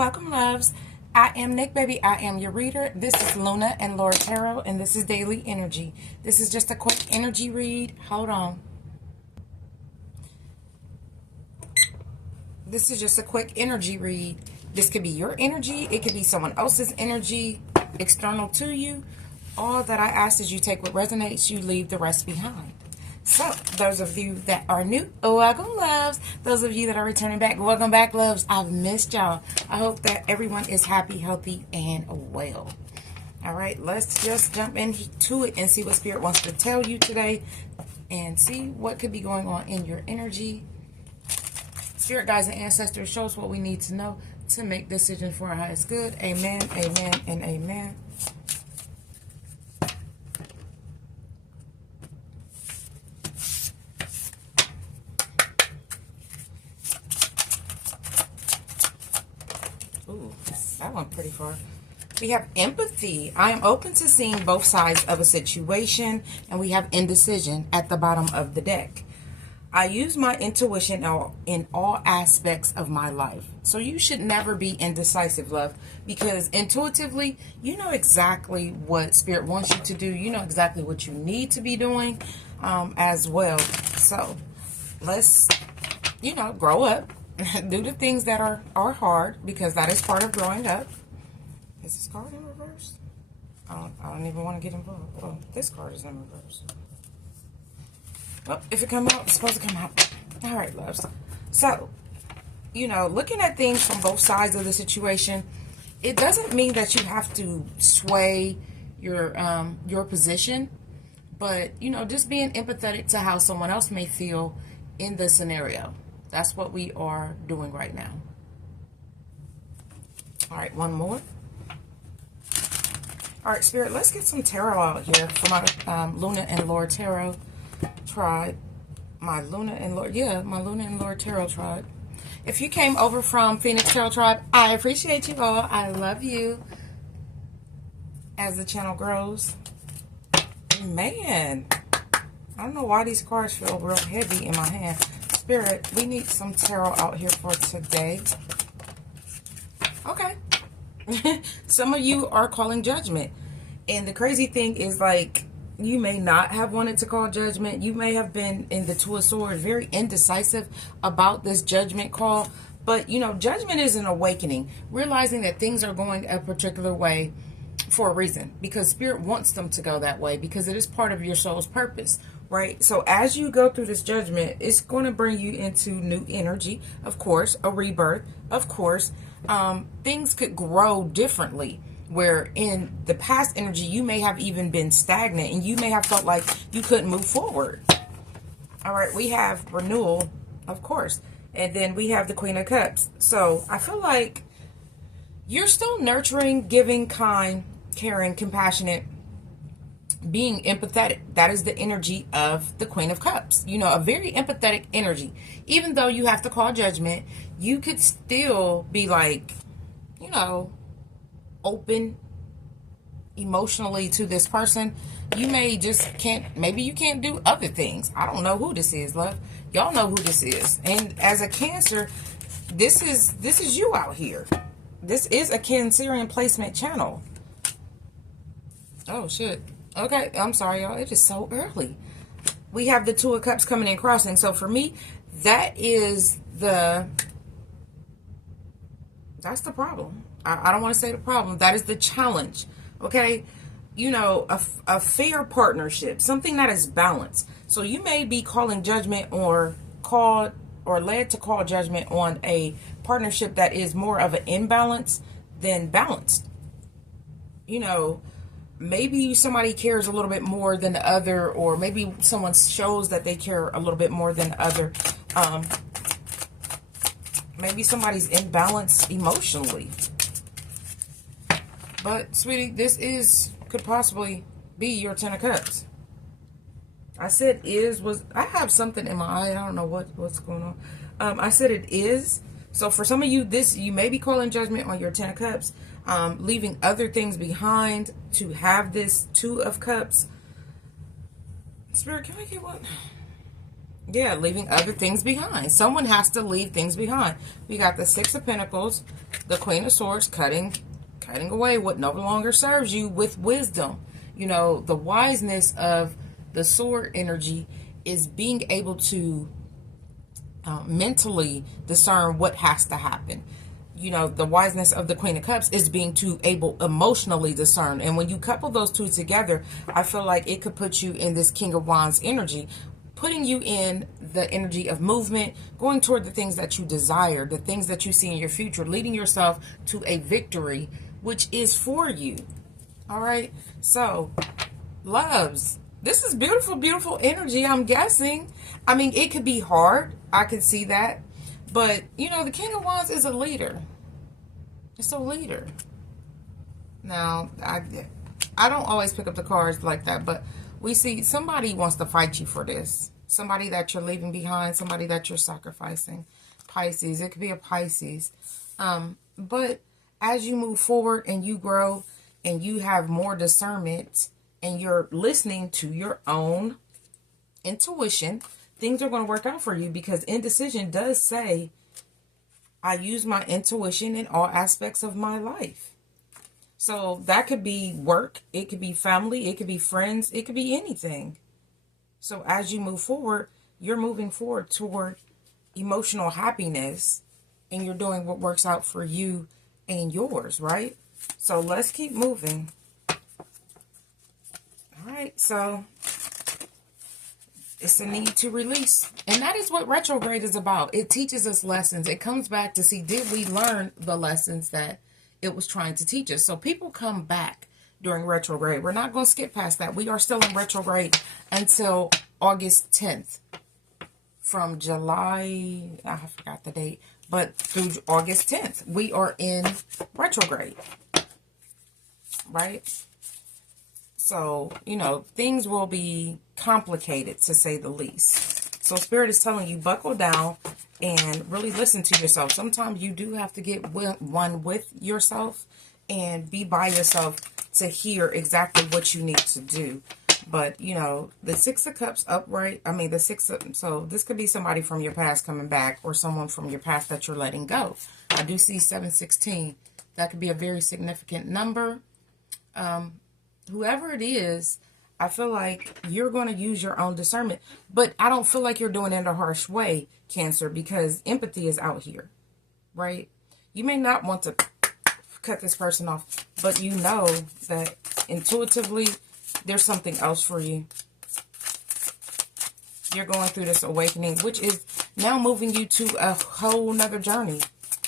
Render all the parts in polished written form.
welcome loves. I am Nick, baby. I am your reader. This is Luna and Lord Tarot, and this is Daily Energy. This is just a quick energy read. Hold on. This is just a quick energy read. This could be your energy. It could be someone else's energy external to you. All that I ask is you take what resonates, you leave the rest behind. So, those of you that are new, welcome, loves. Those of you that are returning back, welcome back, loves. I've missed y'all. I hope that everyone is happy, healthy, and well. All right, let's just jump into it and see what Spirit wants to tell you today and see what could be going on in your energy. Spirit guides and ancestors, show us what we need to know to make decisions for our highest good. Amen, amen, and amen. Ooh, that went pretty far. We have empathy. I am open to seeing both sides of a situation. And we have indecision at the bottom of the deck. I use my intuition in all aspects of my life. So you should never be indecisive, love. Because intuitively, you know exactly what Spirit wants you to do. You know exactly what you need to be doing as well. So let's, grow up. Do the things that are hard, because that is part of growing up. Is this card in reverse? I don't even want to get involved. Oh, this card is in reverse. Well, if it comes out, it's supposed to come out. All right, loves. So, looking at things from both sides of the situation, it doesn't mean that you have to sway your position, but just being empathetic to how someone else may feel in the scenario. That's what we are doing right now. All right, one more. All right, Spirit, let's get some tarot out here for my Luna and Lord Tarot tribe. My Luna and Lord Tarot tribe. If you came over from Phoenix Tarot tribe, I appreciate you all. I love you. As the channel grows. Man, I don't know why these cards feel real heavy in my hand. Spirit, we need some tarot out here for today. Okay. Some of you are calling judgment. And the crazy thing is, you may not have wanted to call judgment. You may have been in the Two of Swords, very indecisive about this judgment call. But, judgment is an awakening. Realizing that things are going a particular way for a reason. Because Spirit wants them to go that way. Because it is part of your soul's purpose. Right? So as you go through this judgment, it's going to bring you into new energy. Of course, a rebirth. Of course, things could grow differently. Where in the past energy, you may have even been stagnant. And you may have felt like you couldn't move forward. All right, we have renewal, of course. And then we have the Queen of Cups. So I feel like you're still nurturing, giving, kind, caring, compassionate, being empathetic. That is the energy of the Queen of Cups. A very empathetic energy. Even though you have to call judgment, you could still be open emotionally to this person. You may just maybe you can't do other things. I don't know who this is, love. Y'all know who this is. And as a Cancer, this is you out here. This is a Cancerian placement channel. Oh, shit. Okay, I'm sorry, y'all. It is so early. We have the Two of Cups coming in crossing. So for me, that's the problem. I don't want to say the problem. That is the challenge. Okay? A fair partnership. Something that is balanced. So you may be calling judgment or led to call judgment on a partnership that is more of an imbalance than balanced. Maybe somebody cares a little bit more than the other, or maybe someone shows that they care a little bit more than the other. Maybe somebody's imbalanced emotionally. But, sweetie, this could possibly be your Ten of Cups. I said I have something in my eye. I don't know what's going on. I said it is. So for some of you, you may be calling judgment on your Ten of Cups. Leaving other things behind to have this Two of Cups. Spirit, can I get one? Yeah, leaving other things behind. Someone has to leave things behind. We got the Six of Pentacles, the Queen of Swords, cutting away what no longer serves you with wisdom. You know, the wiseness of the sword energy is being able to mentally discern what has to happen. You know, the wiseness of the Queen of Cups is being too able emotionally discern. And when you couple those two together, I feel like it could put you in this King of Wands energy, putting you in the energy of movement, going toward the things that you desire, the things that you see in your future, leading yourself to a victory, which is for you. All right. So, loves, this is beautiful, beautiful energy, I'm guessing. I mean, it could be hard. I could see that. But, you know, the King of Wands is a leader. It's a leader. Now, I don't always pick up the cards like that, but we see somebody wants to fight you for this. Somebody that you're leaving behind, somebody that you're sacrificing. Pisces, it could be a Pisces. But as you move forward and you grow and you have more discernment and you're listening to your own intuition, things are going to work out for you, because indecision does say, I use my intuition in all aspects of my life. So that could be work, it could be family, it could be friends, it could be anything. So as you move forward, you're moving forward toward emotional happiness, and you're doing what works out for you and yours, right? So let's keep moving. All right, so it's a need to release. And that is what retrograde is about. It teaches us lessons. It comes back to see, did we learn the lessons that it was trying to teach us? So people come back during retrograde. We're not going to skip past that. We are still in retrograde until August 10th. From July, I forgot the date, but through August 10th, we are in retrograde. Right? So, you know, things will be complicated, to say the least. So Spirit is telling you, buckle down and really listen to yourself. Sometimes you do have to get one with yourself and be by yourself to hear exactly what you need to do. But, you know, the Six of Cups upright, I mean, so this could be somebody from your past coming back, or someone from your past that you're letting go. I do see 716. That could be a very significant number. Whoever it is, I feel like you're going to use your own discernment. But I don't feel like you're doing it in a harsh way, Cancer, because empathy is out here, right? You may not want to cut this person off, but you know that intuitively there's something else for you. You're going through this awakening, which is now moving you to a whole nother journey.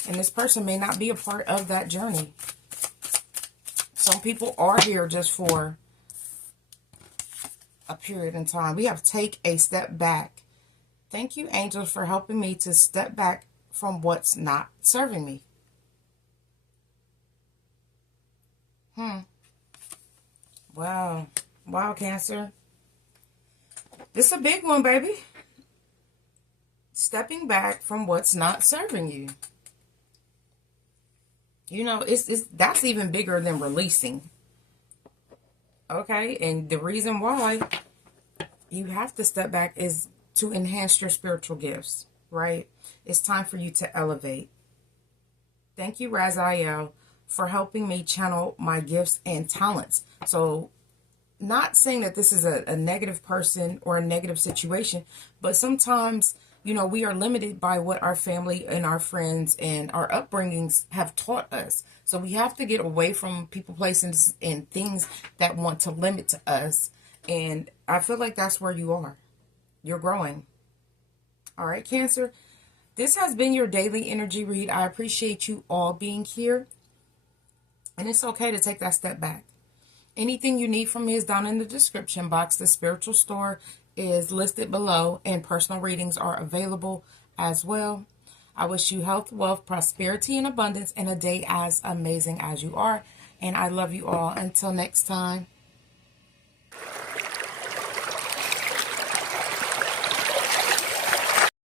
And this person may not be a part of that journey. Some people are here just for a period in time. We have to take a step back. Thank you, angels, for helping me to step back from what's not serving me. Wow. Wow, Cancer. This is a big one, baby. Stepping back from what's not serving you. You know, that's even bigger than releasing. Okay? And the reason why you have to step back is to enhance your spiritual gifts, right? It's time for you to elevate. Thank you, Raziel, for helping me channel my gifts and talents. So, not saying that this is a negative person or a negative situation, but sometimes, you know, we are limited by what our family and our friends and our upbringings have taught us. So we have to get away from people, places, and things that want to limit us. And I feel like that's where you are. You're growing. All right, Cancer. This has been your daily energy read. I appreciate you all being here. And it's okay to take that step back. Anything you need from me is down in the description box. The spiritual store is listed below, and personal readings are available as well. I wish you health, wealth, prosperity, and abundance, and a day as amazing as you are. And I love you all. Until next time.